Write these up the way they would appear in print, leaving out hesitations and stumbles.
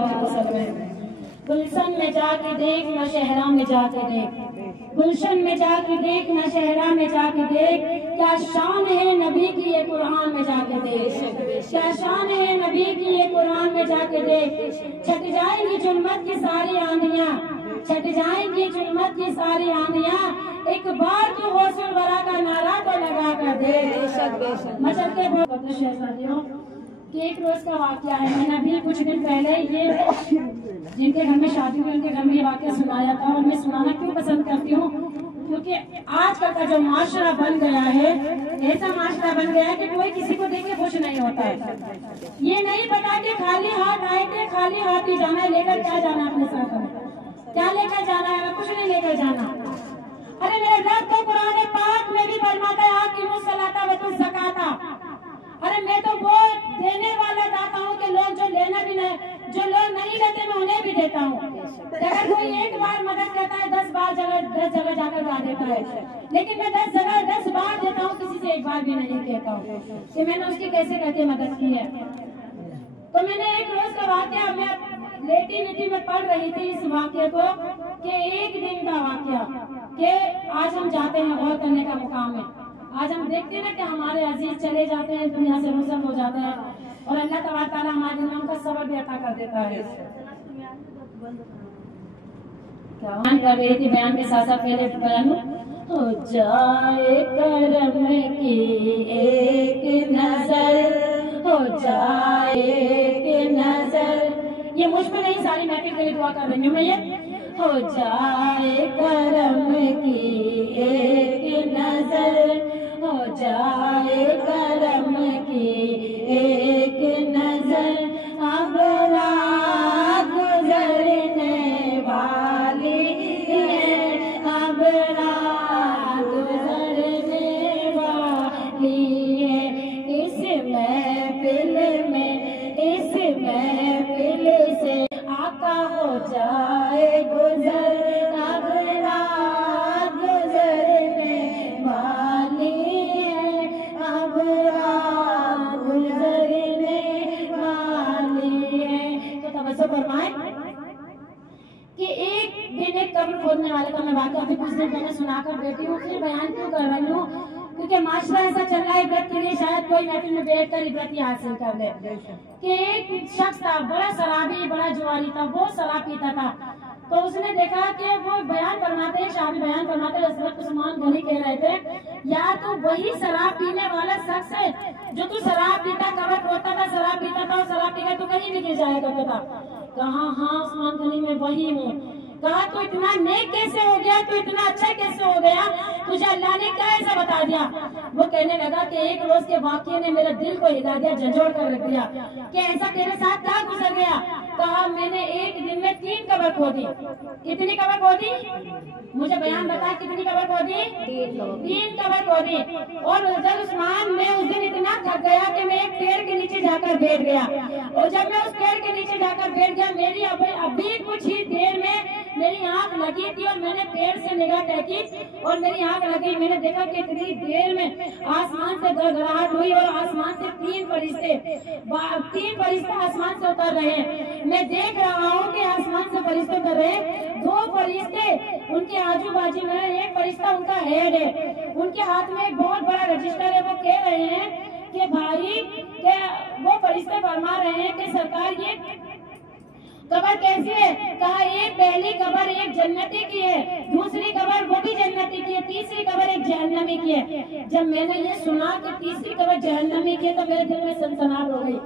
अलैहि वसल्लम। गुलशन में जाके देख न शहरा में जाके देख, गुलशन में जाके देख न शहरा में जाके देख, क्या शान है नबी की ये कुरान में जाके देख, क्या शान है नबी की ये कुरान में जाके देख। छट जाएंगी जुल्मत की सारी आंधियां, छट जाएंगी जुल्मत की सारी आंधियां, एक बार तो गौसुल वरा का नारा तो लगा कर दे। मचलते बहुत शहजादियों कि एक रोज का वाकया है। मैंने अभी कुछ दिन पहले ये जिनके घर में शादी हुई उनके घर में ये वाकया सुनाया था, और मैं सुनाना क्यों पसंद करती हूँ, क्योंकि आजकल का जो माशरा बन गया है, ऐसा माशरा बन गया है कि कोई किसी को देख के खुश नहीं होता है। ये नहीं पता कि खाली हाथ आए थे, खाली हाथ ही जाना है, लेकर क्या जाना अपने साथ में, क्या लेकर जाना है, कुछ नहीं लेकर जाना। अरे मेरे रब तो कुरान पाक में भी फरमाता है आकिमुस सलाता व तुज़ ज़काता। अरे मैं तो वो देने वाला दाता हूँ कि लोग जो लेना भी नहीं, जो लोग नहीं लेते मैं उन्हें भी देता हूँ। अगर कोई एक बार मदद करता है 10 जगह जाकर गा देता है, लेकिन मैं 10 जगह 10 बार देता हूँ, किसी से एक बार भी नहीं कहता हूँ कि मैंने उसकी कैसे करके मदद की है। तो मैंने एक रोज का वाकया, मैं लेटी में पढ़ रही थी इस वाक्य को कि एक दिन का वाकया कि आज हम जाते हैं गौर करने का मुकाम है। आज हम देखते हैं ना कि हमारे अजीज चले जाते हैं, दुनिया से रुखसत हो जाते हैं, और अल्लाह तबारक तआला हमारे दिल में उनका सब्र भी अता कर देता है। क्या बयान कर रही थी, बयान के साथ साथ पहले बयान हो जाए करम की एक नजर, हो जाए एक नजर। ये मुझ पे नहीं, सारी महफिल के लिए दुआ कर रही हूँ मैं। ये हो जाए करम की एक नजर, हो जाए करम की एक नजर, अब रात गुजरने वाली है, अब रात गुजरने वाली है। इस महफिल में, इस महफिल से आका हो जाए गुजर, अब रात गुजरने वाली है, अब रात गुजरने वाली है। तो तवज्जो फरमाएं कि एक दिन एक कब्र खोदने वाले का मैं वाकया अभी कुछ दिन पहले सुनाकर बैठी हूँ। फिर बयान क्यों कर रही हूँ, क्योंकि माशरा ऐसा चल रहा है इबरत के लिए, शायद कोई महफिल में बैठकर इबरत ही हासिल कर ले कि एक शख्स था, बड़ा शराबी, बड़ा जुआरी था, वो शराब पीता था। तो उसने देखा कि वो बयान फरमाते हैं, शाही बयान फरमाते हैं, हज़रत उस्मान गनी कह रहे थे, यार तू वही शराब पीने वाला शख्स है जो तू शराब पीता, कब्र खोदता था, शराब पीता था, और शराब पीकर तू कहीं भी गिर जाया करता था। कहा हाँ उस्मान गनी मैं वही हूँ। कहा तो इतना नेक कैसे हो गया, तो इतना अच्छा कैसे हो गया, तुझे अल्लाह ने क्या ऐसा बता दिया। वो कहने लगा कि एक रोज के वाकये ने मेरे दिल को हिला दिया, झंझोड़ कर रख दिया कि ऐसा तेरे साथ क्या गुजर गया। कहा मैंने एक दिन में 3 कब्र खोदी। कितनी कब्र खोदी, मुझे बयान बता, कितनी कब्र खोदी? 3 कब्र खोदी। और जब उस्मान में उस दिन इतना थक गया कि मैं एक पेड़ के नीचे जाकर बैठ गया, और जब मैं उस पेड़ के नीचे जाकर बैठ गया, मेरी अभी कुछ ही देर में मेरी आंख लगी थी, और मैंने पेड़ से निगाह टकी और मेरी आंख लगी। मैंने देखा कि इतनी देर में आसमान से गड़गड़ाहट हुई, और आसमान से 3 फरिश्ते आसमान से उतर रहे हैं। मैं देख रहा हूँ कि आसमान से फरिश्ते उतर रहे हैं। 2 फरिश्ते उनके आजू बाजू में, एक फरिश्ता उनका हेड है, उनके हाथ में एक बहुत बड़ा रजिस्टर है। वो कह रहे हैं कि भाई, वो फरिश्ते फरमा रहे हैं कि सरकार ये कब्र कैसी है। कहा एक पहली कब्र एक जन्नती की है, दूसरी कब्र वो भी जन्नती की है, तीसरी कब्र एक जहन्नमी की है। जब मैंने ये सुना कि तीसरी कब्र जहन्नमी की है, तो मेरे दिल में सनसनाहट हो गई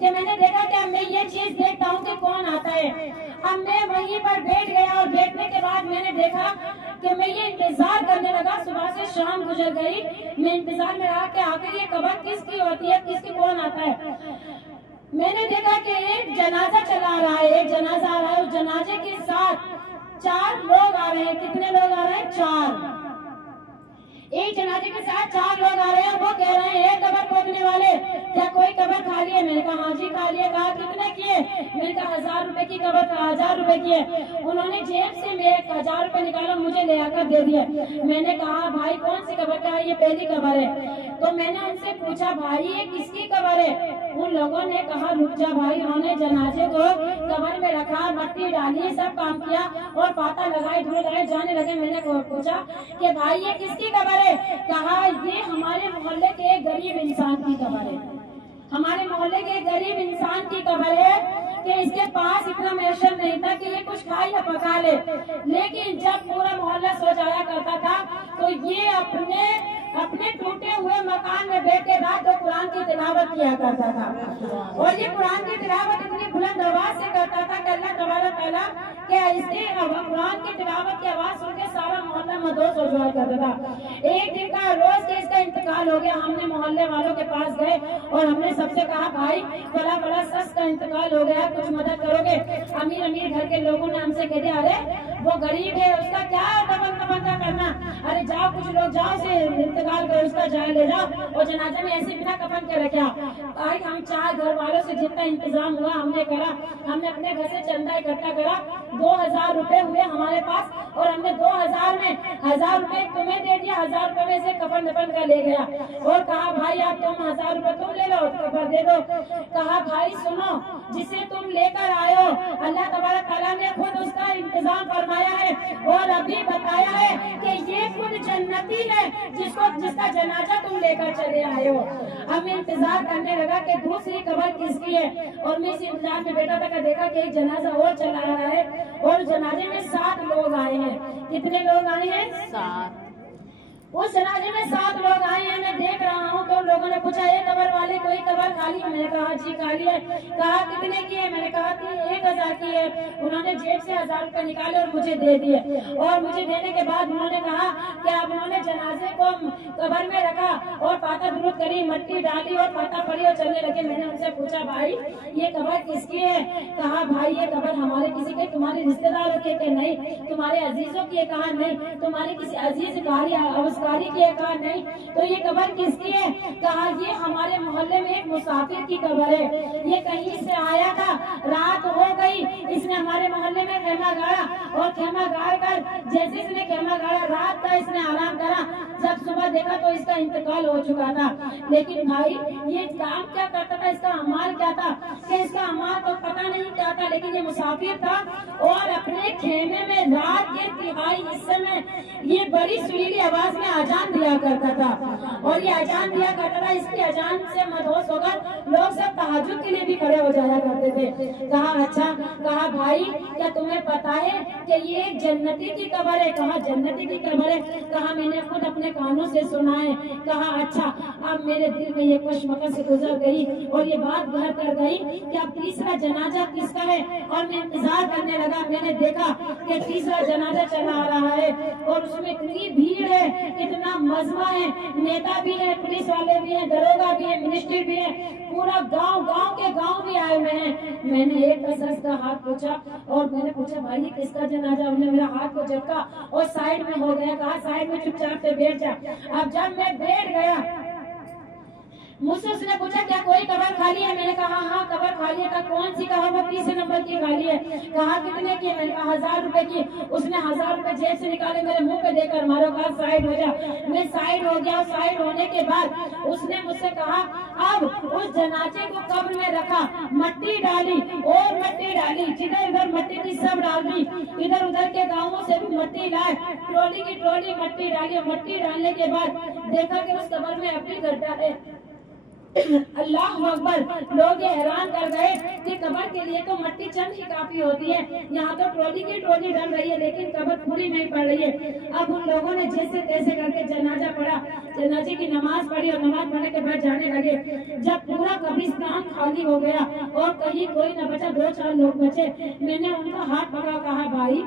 कि मैंने देखा कि अब मैं ये चीज देखता हूँ कि कौन आता है। अब मैं वहीं पर बैठ गया, और बैठने के बाद मैंने देखा कि मैं ये इंतजार करने लगा। सुबह से शाम गुजर गई, मैं इंतजार में रहा कि आखिर ये कब्र किसकी होती है, किसकी कौन आता है। मैंने देखा कि एक जनाजा चला रहा है, एक जनाजा आ रहा है, उस जनाजे के साथ 4 लोग आ रहे हैं। कितने लोग आ रहे हैं? 4। एक जनाजे के साथ 4 लोग आ रहे हैं। वो कह रहे हैं कब्र खोदने वाले, क्या कोई कब्र खाली है? मैंने कहा हाँ जी खाली है। कहा कितने की है? मैंने कहा 1000 रुपए की कब्र, 1000 रुपए की है। उन्होंने जेब से मेरे 1000 रुपए निकाला, मुझे ले आकर दे दिया। मैंने कहा भाई कौन सी कब्र का है? ये पहली कब्र है। तो मैंने उनसे पूछा भाई ये किसकी कब्र है? उन लोगों ने कहा रुक जा भाई, उन्होंने जनाजे को कब्र में रखा, मट्टी डाली, सब काम किया और पाता लगाए, धूल लगाए, जाने लगे। मैंने पूछा कि भाई ये किसकी कब्र है? कहा ये हमारे मोहल्ले के एक गरीब इंसान की कब्र है, हमारे मोहल्ले के गरीब इंसान की कब्र है कि इसके पास इतना मैशर नहीं था कि ये कुछ खा या पका ले, लेकिन जब पूरा मोहल्ला सो जाया करता था तो ये अपने टूटे हुए मकान में बैठ के रात को कुरान की तिलावत किया करता था। और ये कुरान की तिलावत इतनी बुलंद आवाज से करता था कि अल्लाह तबारक तआला के इससे कुरान की तिलावत की आवाज सुन के सारा मोहल्ला मदोस हो जाया करता था। एक दिन का रोज के इसका इंतकाल हो गया। हमने मोहल्ले वालों के पास गए और हमने सबसे कहा भाई बड़ा बड़ा शख्स का इंतकाल हो गया, कुछ मदद करोगे? अमीर अमीर घर के लोगों ने हमसे कह दिया अरे वो गरीब है, उसका क्या दफन करना, अरे जाओ कुछ लोग जाओ से इंतकाल कर उसका जाए ले जाओ और जनाजा में ऐसे बिना कफन के रखा। भाई हम 4 घर वालों से जितना इंतजाम हुआ हमने करा। हमने अपने घर से चंदा इकट्ठा करा, 2000 रुपए हुए हमारे पास और हमने 2000 में 1000 रुपए तुम्हें दे दिया, 1000 रुपए में से कफन दफन का ले गया और कहा भाई आप तुम 1000 रुपए तुम ले लो, कफन दे दो। कहा भाई सुनो, जिसे तुम लेकर आए हो अल्लाह तबारक तआला ने खुद उसका इंतजाम फरमाया है और अभी बताया है कि ये खुद जन्नती है जिसका जनाजा तुम लेकर चले आए हो। अब मैं इंतजार करने लगा कि दूसरी कब्र किसकी है और मैं इस इंतजार में बैठा था कि देखा कि एक जनाजा और चला रहा है और जनाजे में 7 लोग आए हैं। कितने लोग आए हैं? 7। उस जनाजे में 7 लोग आए हैं। मैं देख रहा हूँ तो लोगों ने पूछा ये कब्र वाले कोई कब्र खाली है? मैंने कहा जी खाली है। कहा कितने की है? मैंने कहा कि 1000 की है। उन्होंने जेब से 1000 रुपए निकाले और मुझे दे दिए और मुझे देने के बाद उन्होंने कहा कि अब उन्होंने जनाजे को कब्र में रखा और पाता दुरुद करी, मट्टी डाली और पाता पड़ी और चलने लगे। मैंने उनसे पूछा भाई ये कब्र किसकी है? कहा भाई ये कब्र हमारे किसी के, तुम्हारे रिश्तेदारों के नहीं, तुम्हारे अजीजों की है? कहा नहीं। तुम्हारे किसी अजीज कारी की है? कहा नहीं। तो ये कब्र किसकी है? कहा ये हमारे मोहल्ले में एक मुसाफिर की कब्र है। ये कहीं से आया था, रात हो गई, इसने हमारे मोहल्ले में खेमा गाड़ा और खेमा गाड़ कर जैसे इसने खेमा गाड़ा रात का इसने आराम करा, जब सुबह देखा तो इसका इंतकाल हो चुका था। लेकिन भाई ये काम क्या करता था, इसका अमाल क्या था? कि इसका अमाल तो पता नहीं क्या था, लेकिन ये मुसाफिर था और अपने खेमे में रात के तिहाई हिस्से में ये बड़ी सुरीली आवाज में अजान दिया करता था और ये अजान दिया करता था। इसकी अजान से मदहोश होकर लोग सब तहज्जुद के लिए भी खड़े हो जाया करते थे। कहा अच्छा। कहा भाई क्या तुम्हें पता है कि ये एक जन्नती की कब्र है? कहा जन्नती की कब्र है। कहा मैंने खुद अपने कानों से सुना है। कहा अच्छा। अब मेरे दिल में ये कश्मकश गुजर गई और ये बात घर कर गई कि अब तीसरा जनाजा किसका है और मैं इंतजार करने लगा। मैंने देखा कि तीसरा जनाजा चला आ रहा है और उसमें इतनी भीड़ है, इतना मजमा है, नेता भी है, पुलिस वाले भी हैं, दरोगा भी है, मिनिस्ट्री भी है, पूरा गांव के गांव भी आए हुए हैं। मैंने एक शख्स का हाथ पूछा और मैंने पूछा भाई ये किसका जनाजा? उन्होंने मेरा हाथ को झपका और साइड में हो गया। कहा साइड में चुपचाप से बैठ जा। अब जब मैं बैठ गया मुझसे उसने पूछा क्या कोई कब्र खाली है? मैंने कहा हाँ कब्र खाली है। कौन सी? कहा वो 30 नंबर की खाली है। कहा कितने की? मैंने कहा 1000 रुपए की। उसने 1000 रुपए जेब से निकाले, मेरे मुंह पे देकर मारो। कहा साइड हो जा। मैं साइड हो गया। साइड होने के बाद उसने मुझसे कहा अब उस जनाजे को कब्र में रखा, मट्टी डाली और मट्टी डाली, जिधर उधर मट्टी थी सब डाल दी, इधर उधर के गाँवों से भी मट्टी लाए, ट्रॉली की ट्रॉली मट्टी डाली। मट्टी डालने के बाद देखा कि उस कब्र में अभी गड्ढा है। अल्लाह अकबर। लोग ये हैरान कर गए कि कब्र के लिए तो मट्टी चंद ही काफी होती है, यहाँ तो ट्रॉली की ट्रॉली डल रही है लेकिन कब्र पूरी नहीं पड़ रही है। अब उन लोगों ने जैसे तैसे करके जनाजा पढ़ा, जनाजे की नमाज पढ़ी और नमाज पढ़ने के बाद जाने लगे। जब पूरा कब्रिस्तान खाली हो गया और कहीं कोई न बचा, 2-4 लोग बचे, मैंने उनका हाथ पकड़ा। कहा भाई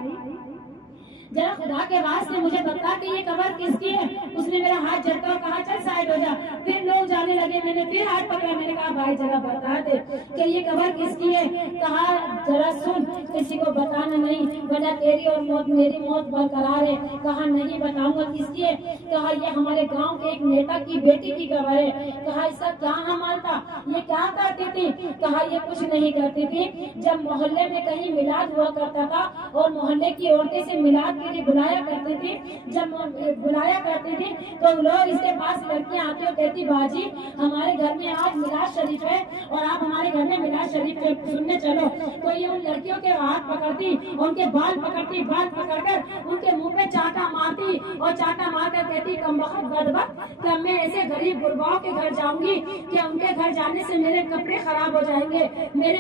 जरा खुदा के वास्ते मुझे बता कि ये कब्र किसकी है? उसने मेरा हाथ झटका और कहा चल साइड हो जा। फिर लोग जाने लगे। मैंने फिर हाथ पकड़ा। मैंने कहा भाई जरा बता दे कि ये कब्र किसकी है? कहा जरा सुन, किसी को बताना नहीं वरना तेरी और मौत मेरी मौत बरकरार है। कहा नहीं बताऊंगा किसकी है। कहा ये हमारे गाँव के एक नेता की बेटी की कब्र है। कहा इसका क्या अमल था? ये क्या करती थी? कहा ये कुछ नहीं करती थी। जब मोहल्ले में कहीं मिलाद हुआ करता था और मोहल्ले की औरतें से मिलाद के लिए बुलाया करती थी, जब बुलाया करती थी तो लोग इसके पास लड़कियां आती और कहती बाजी हमारे घर में आज मिलाद शरीफ है और आप हमारे घर में मिलाद शरीफ सुनने चलो। तो ये उन लड़कियों के हाथ पकड़ती, उनके बाल पकड़ती, बाल पकड़कर उनके मुंह पे चाटा मारती और चाटा मारकर कहती कमबख्त बदबख्त, कि मैं ऐसे गरीब गुरबाओं के घर जाऊंगी कि उनके घर जाने से मेरे कपड़े खराब हो जाएंगे, मेरे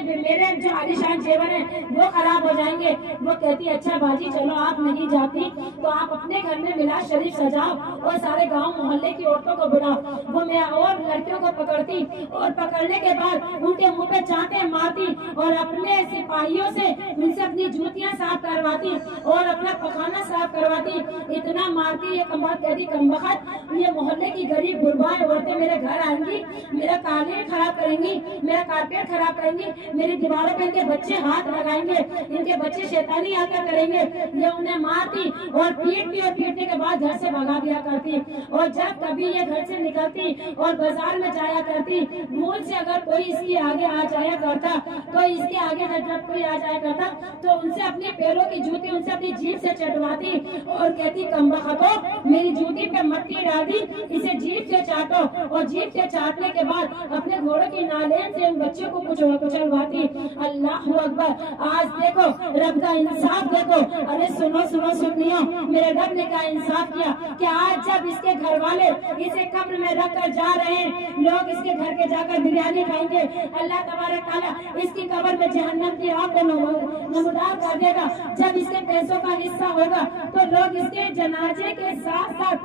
जो आलीशान जेवर है वो खराब हो जाएंगे। वो कहती अच्छा बाजी चलो आप नहीं जाती तो आप अपने घर में मिलाद शरीफ सजाओ और सारे गांव मोहल्ले की औरतों को बुलाओ। वो मैं और लड़कियों को पकड़ती और पकड़ने के बाद उनके मुंह पे चांटे मारती और अपने सिपाहियों से उनसे अपनी जूतियां साफ करवाती और अपना पखाना साफ करवाती। इतना मारती ये कमबख्त कहती कमबख्त, ये मोहल्ले की गरीब गुरबाएं औरतें मेरे घर आएंगी, मेरा कालीन खराब करेंगी, मेरा कारपेट खराब करेंगी, मेरी दीवारों पे इनके बच्चे हाथ लगाएंगे, इनके बच्चे शैतानी आकर करेंगे। ये उन्हें मारती और पीटती और पीटने के बाद घर से भगा दिया करती। और जब कभी ये घर से निकलती और बाजार में जाया करती, भूल से अगर कोई इसके आगे आ जाया करता तो इसके आगे जब कोई आ जाया करता तो उनसे अपने पैरों की जूती उनसे अपनी जीभ से चटवाती और कहती कमबख्तो मेरी जूती पे मट्टी डाल दी, इसे जीभ से चाटो। और जीभ से चाटने के बाद अपने घोड़ों की नालें से उन बच्चों को कुचलवाती। अल्लाह अकबर, आज देखो रब का इंसाफ देखो। अरे सुनो सुनो सुनियो, मेरे रब ने क्या इंसाफ किया कि आज जब इसके घर वाले इसे कब्र में रख कर जा रहे हैं, लोग इसके घर के जाकर बिरयानी खाएंगे, अल्लाह तबारक तआला इसकी कब्र में जहन्नम की आग को नमूदार कर देगा। जब इसके पैसों का हिस्सा होगा तो लोग इसके जनाजे के साथ साथ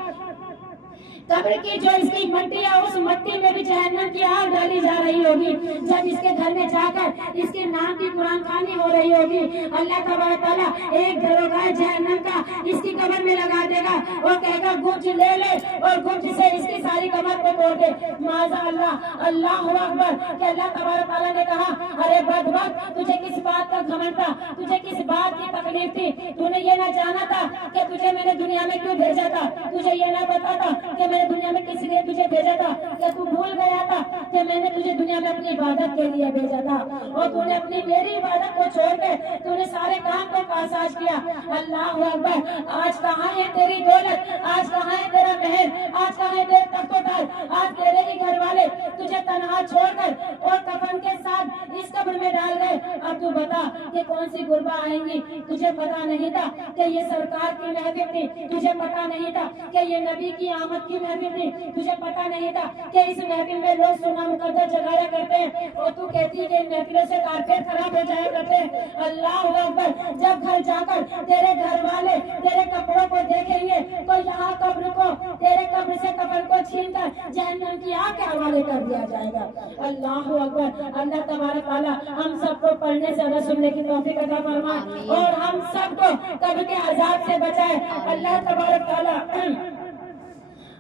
कब्र की जो इसकी मट्टी है उस मट्टी में भी जहन्नम की आग डाली जा रही होगी। जब इसके घर में जाकर इसके नाम की कुरान खानी हो रही होगी, अल्लाह तबारक तआला एक दरोगा जहन्नम का इसकी कब्र में लगा देगा और कहेगा गुंज ले ले और गुंज से इसकी सारी कमर को तोड़ दे। माज़ा अल्लाह, अल्लाहु अकबर। कि अल्लाह तबारक तआला ने कहा अरे बदबख्त, तुझे किस बात का घमंड था, तुझे किस बात की तकलीफ थी, तूने ये ना जाना था कि तुझे मैंने दुनिया में क्यों भेजा था, तुझे ये ना पता था कि मैंने दुनिया में किस लिए तुझे भेजा था, क्या तू भूल गया था कि मैंने तुझे दुनिया में अपनी इबादत के लिए भेजा था और तूने अपनी मेरी इबादत को छोड़ के तूने सारे काम को कासाज किया। अल्लाह अकबर। आज कहाँ है तेरी दौलत, आज कहाँ है तेरा महल, आज कहाँ है तेरे तख्तोताज, आज तेरे ही घर वाले तुझे तनहा छोड़कर और कफन के साथ इस कब्र में डाल गए। अब तू बता कि कौन सी गुरबा आएंगी। तुझे पता नहीं था कि ये सरकार की महफिल थी, तुझे पता नहीं था कि ये नबी की आमद की महफिल थी, तुझे पता नहीं था कि इस महफिल में लोग सुना मुकद्दर जगाया करते हैं और तू कहती है कि इन महफिलों से कारपेट खराब हो जाया करते हैं। अल्लाह अकबर। जब घर जाकर तेरे घर वाले तेरे कपड़ों को देखेंगे तो यहाँ कब्र को तेरे कब्र से कफन को छीनकर जहन्नम की आग के हवाले कर दिया जाएगा। अल्लाह अकबर। अल्लाह तबारक तआला हम सबको पढ़ने से ज्यादा सुनने की तौफीक अता फरमाए और हम सबको कब्र के अजाब से बचाए। अल्लाह तबारक तआला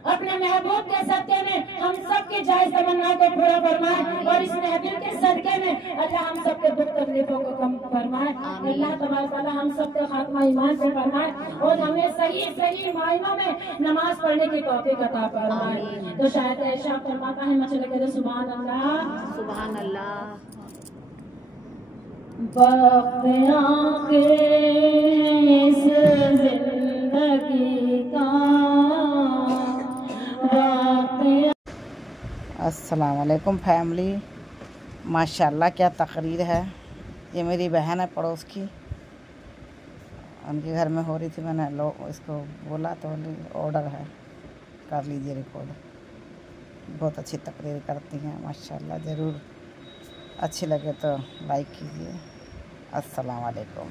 अपने महबूब के सदके में हम सबकी जायज तमन्ना को पूरा फरमाए और इस महफिल के सदके में अल्लाह हम सबके दुख तकलीफों को कम फरमाए। अल्लाह तबारक तआला हम सबके खात्मा ईमान से फरमाए और हमें सही सही मायनों में नमाज पढ़ने की तौफीक अता फरमाए। तो शायद ऐसा फरमाता है मचले के सुभान अल्लाह सुभान अल्लाह। जिंदगी का अस्सलाम वालेकुम फैमिली। माशाल्लाह क्या तकरीर है। ये मेरी बहन है पड़ोस की, उनके घर में हो रही थी, मैंने इसको बोला तो ऑर्डर है कर लीजिए रिकॉर्ड। बहुत अच्छी तकरीर करती हैं माशाल्लाह। ज़रूर अच्छी लगे तो लाइक कीजिए। अस्सलाम वालेकुम।